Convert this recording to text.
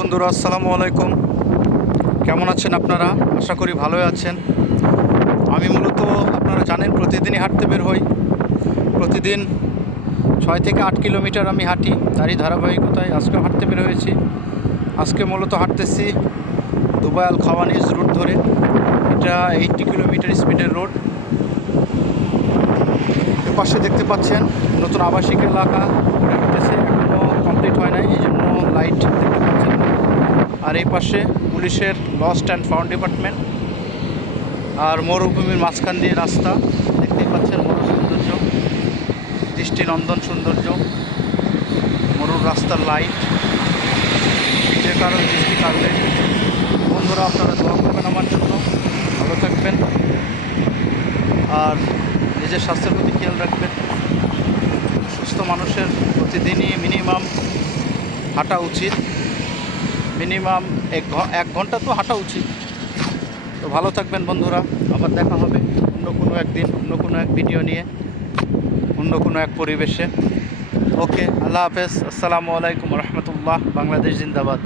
বন্ধুরা, আসসালামু আলাইকুম। কেমন আছেন আপনারা? আশা করি ভালোই আছেন। আমি মূলত আপনারা জানেন প্রতিদিনই হাঁটতে বের হই। প্রতিদিন 6 থেকে 8 কিলোমিটার আমি হাঁটি। তারই ধারাবাহিকতায় আজকেও হাঁটতে বের হয়েছি। আজকে মূলত হাঁটতেছি দুবাই আল খাওয়ানিজ রুট ধরে। এটা 80 কিলোমিটার স্পিডের রোড। পাশে দেখতে পাচ্ছেন নতুন আবাসিক এলাকা গড়ে উঠেছে, এখনও কমপ্লিট হয় নাই, এই জন্য লাইট দেখতে পাচ্ছেন। আর এই পাশে পুলিশের লস্ট অ্যান্ড ফাউন্ড ডিপার্টমেন্ট। আর মরুভূমির মাঝখান দিয়ে রাস্তা দেখতেই পাচ্ছেন। মরুর সৌন্দর্য, দৃষ্টিনন্দন সৌন্দর্য, মরুর রাস্তার লাইট, যে কারো দৃষ্টি কাটবে। বন্ধুরা, আপনারা দোয়া করবেন আমার জন্য, ভালো থাকবেন আর নিজের স্বাস্থ্যের প্রতি খেয়াল রাখবেন। সুস্থ মানুষের প্রতিদিনই মিনিমাম হাঁটা উচিত, মিনিমাম 1 ঘন্টা তো হাঁটা উচিত। তো ভালো থাকবেন বন্ধুরা, আবার দেখা হবে অন্য কোনো একদিন, অন্য কোনো এক ভিডিও নিয়ে, অন্য কোনো এক পরিবেশে। ওকে, আল্লাহ হাফেজ, আসসালামু আলাইকুম রহমতুল্লাহ। বাংলাদেশ জিন্দাবাদ।